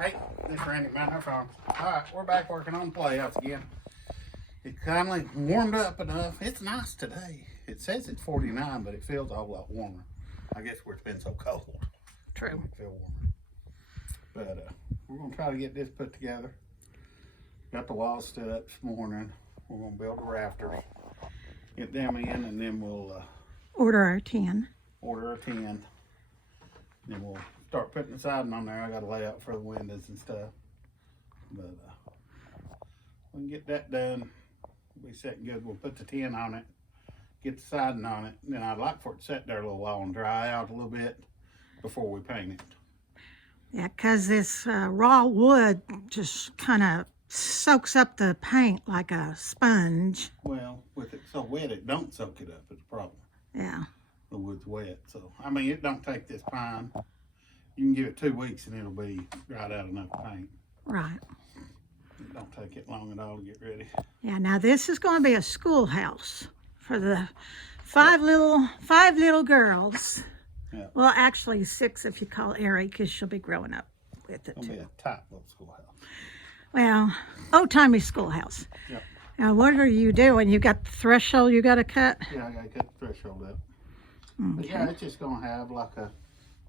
Hey, this Randy behind our farm. Alright, we're back working on the Playhouse again. It kindly warmed up enough. It's nice today. It says it's 49, but it feels a whole lot warmer. I guess where it's been so cold. True. It feel warmer. But we're going to try to get this put together. Got the walls stood up this morning. We're going to build the rafters. Get them in, and then we'll Order our tin. order a tin. Then we'll start putting the siding on there. I got to lay out for the windows and stuff. But we can get that done. We'll be setting good. We'll put the tin on it, get the siding on it. And then I'd like for it to sit there a little while and dry out a little bit before we paint it. Yeah, because this raw wood just kind of soaks up the paint like a sponge. Well, with it so wet, it don't soak it up. It's a problem. Yeah. The wood's wet. So, I mean, it don't take this pine. You can give it 2 weeks and it'll be dried out enough paint. Right. It don't take it long at all to get ready. Yeah, now this is going to be a schoolhouse for the five little girls. Yeah. Well, actually 6 if you call Ari, because she'll be growing up with it It'll be too. a tight little schoolhouse. Well, old-timey schoolhouse. Yep. Now, what are you doing? You got the threshold you got to cut? Yeah, I gotta cut the threshold up. Okay. But yeah, it's just gonna have like a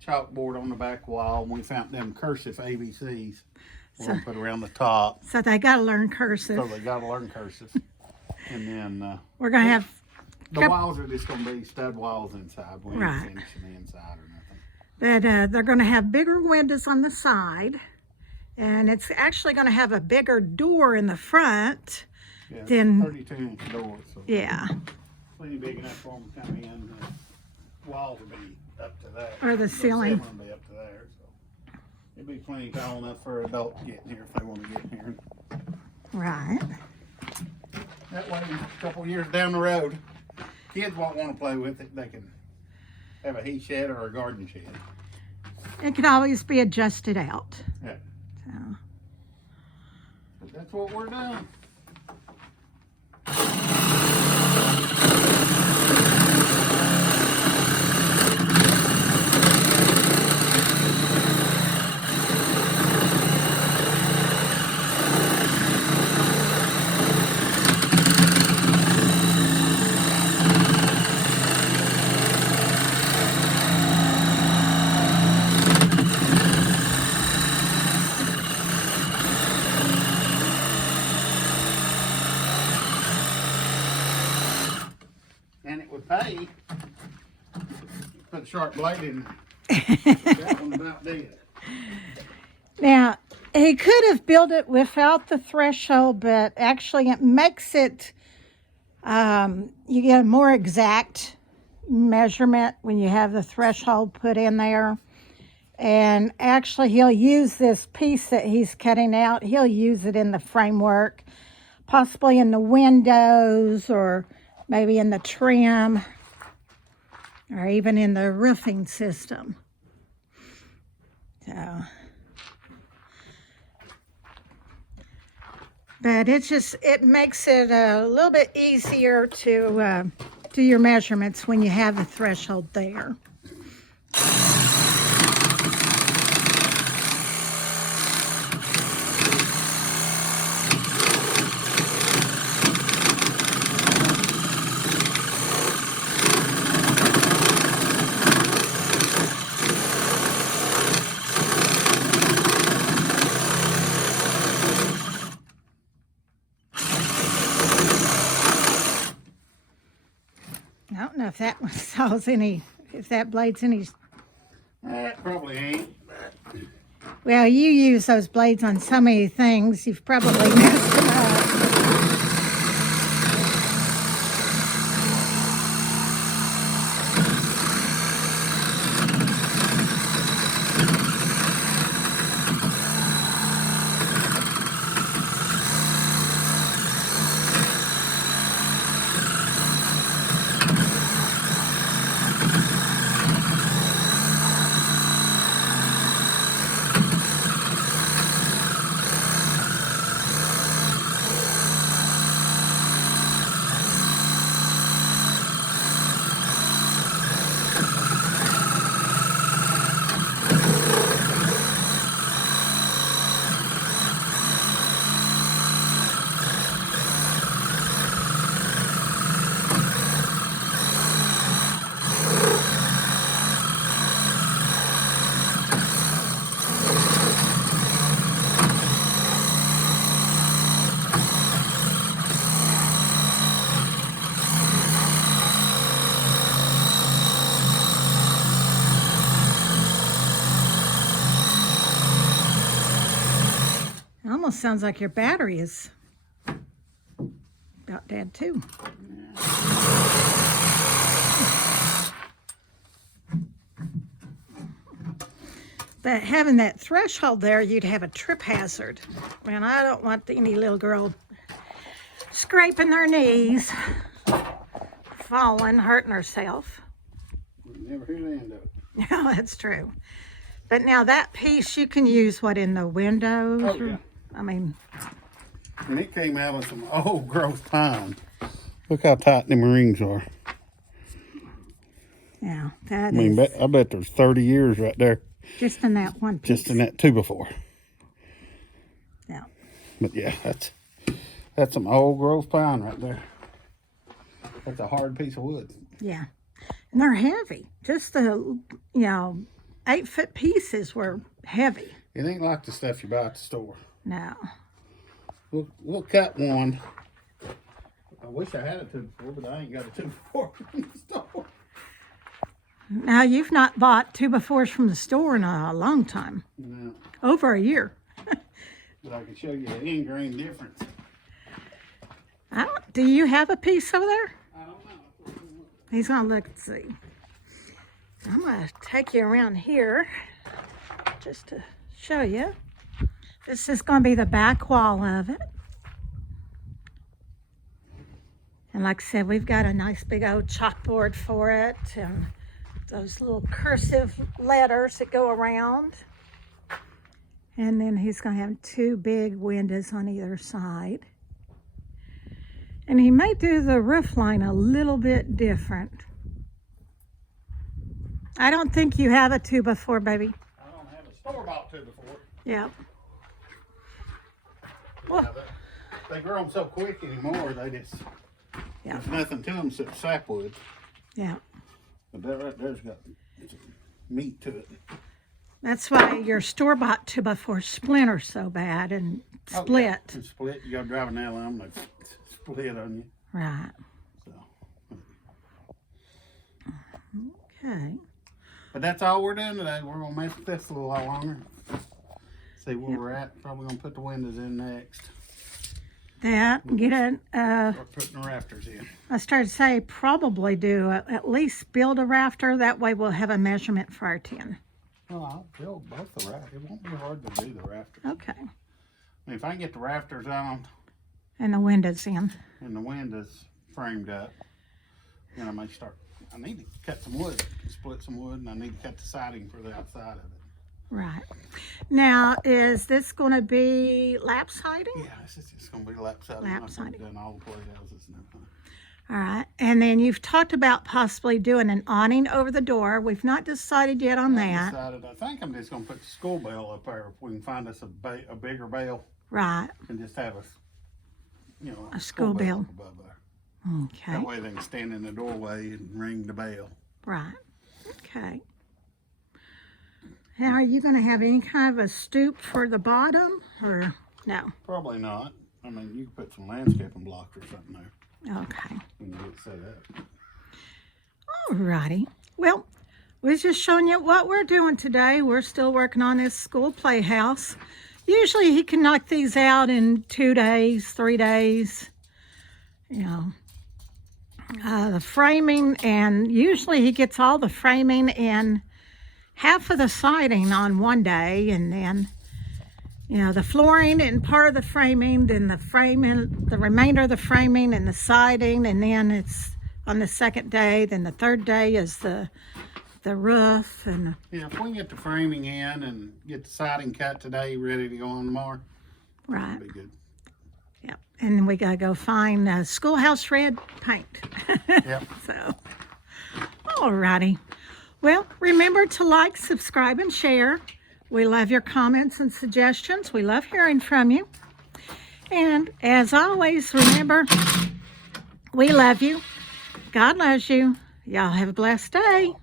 chalkboard on the back wall. And we found them cursive ABCs. We're gonna put around the top. So they got to learn cursive. So they gotta learn cursive. And then We're going to have... the walls are just gonna be stud walls inside. We ain't Right. finishing the inside or nothing. But they're going to have bigger windows on the side, and it's actually going to have a bigger door in the front. Yeah, Then 32-inch doors. So yeah, plenty big enough for them to come in. The walls will be up to there. Or the ceiling. will be up to there. So it'll be plenty tall enough for adults to get in here if they want to get in here. right. That way, a couple years down the road, kids won't want to play with it. They can have a he shed or a garden shed. It can always be adjusted out. Yeah. So. But that's what we're doing. And it would pay. Put a sharp blade in there. That one's about dead. Now, he could have built it without the threshold, but actually it makes it, you get a more exact measurement when you have the threshold put in there. And actually he'll use this piece that he's cutting out. He'll use it in the framework, possibly in the windows or maybe in the trim or even in the roofing system. So, but it makes it a little bit easier to do your measurements when you have the threshold there. I don't know if that one saws any, if that blade's any. That probably ain't. Well, you use those blades on so many things, you've probably messed them up. almost sounds like your battery is about dead too. But having that threshold there, you'd have a trip hazard. And I don't want any little girl scraping their knees, falling, hurting herself. Never hear the end of it. No, that's true. But now that piece you can use what in the windows? Oh, yeah. I mean, And it came out of some old growth pine. Look how tight them rings are. yeah, I that mean, is I bet there's 30 years right there just in that one piece. just in that 2x4. Yeah. But yeah, that's some old growth pine right there. That's a hard piece of wood. Yeah. And they're heavy. Just the, 8-foot pieces were heavy. It ain't like the stuff you buy at the store. No. We'll cut one. I wish I had a 2x4, but I ain't got a 2x4 in the store. Now, you've not bought 2x4s from the store in a long time. No, Over a year. but I can show you the ingrain difference. Do you have a piece over there? I don't know. He's going to look and see. I'm going to take you around here just to show you. This is going to be the back wall of it. And like I said, we've got a nice big old chalkboard for it. And those little cursive letters that go around. And then he's going to have 2 big windows on either side. And he may do the roof line a little bit different. I don't think you have a 2x4, baby. I don't have a store-bought 2x4. Yeah. Yeah, they grow them so quick anymore, they just, Yeah. there's nothing to them except sapwood. Yeah. But that right there's got some meat to it. That's why your store-bought 2x4 splinters so bad and Oh, split. yeah. And split, you gotta drive a nail on them, they split on you. Right. So. Okay. But that's all we're doing today. We're gonna mess with this a little while longer. See where we're at. Probably gonna put the windows in next. That, get a, Start putting the rafters in. I started to say probably do at least build a rafter. That way we'll have a measurement for our tin. Well, I'll build both the rafters. It won't be hard to do the rafters. Okay. I mean, if I can get the rafters on And the windows in. and the windows framed up, then I may start. I need to cut some wood, split some wood, and I need to cut the siding for the outside of it. Right. Now, is this going to be lap siding? Yeah, it's just going to be lap siding. Lap I've siding. done all the playhouses and everything. All right. And then you've talked about possibly doing an awning over the door. We've not decided yet on that. I think I'm just going to put the school bell up there. If we can find us a bigger bell Right. and just have A school bell. up above there. Okay. That way they can stand in the doorway and ring the bell. Right. Okay. Now, are you going to have any kind of a stoop for the bottom or no? Probably not. I mean, you can put some landscaping blocks or something there Okay. when you get set up. All righty. Well, we're just showing you what we're doing today. We're still working on this school playhouse. Usually he can knock these out in 2 days, 3 days. The framing, and usually he gets all the framing and half of the siding on one day, and then the flooring and part of the framing, then the framing, the remainder of the framing and the siding, and then it's on the second day. Then the third day is the roof. And Yeah, if we can get the framing in and get the siding cut today, ready to go on tomorrow, right. that'd be good. Yep. And we gotta go find schoolhouse red paint. Yep. So, all righty. Well, remember to like, subscribe, and share. We love your comments and suggestions. We love hearing from you. And as always, remember, we love you. God loves you. Y'all have a blessed day.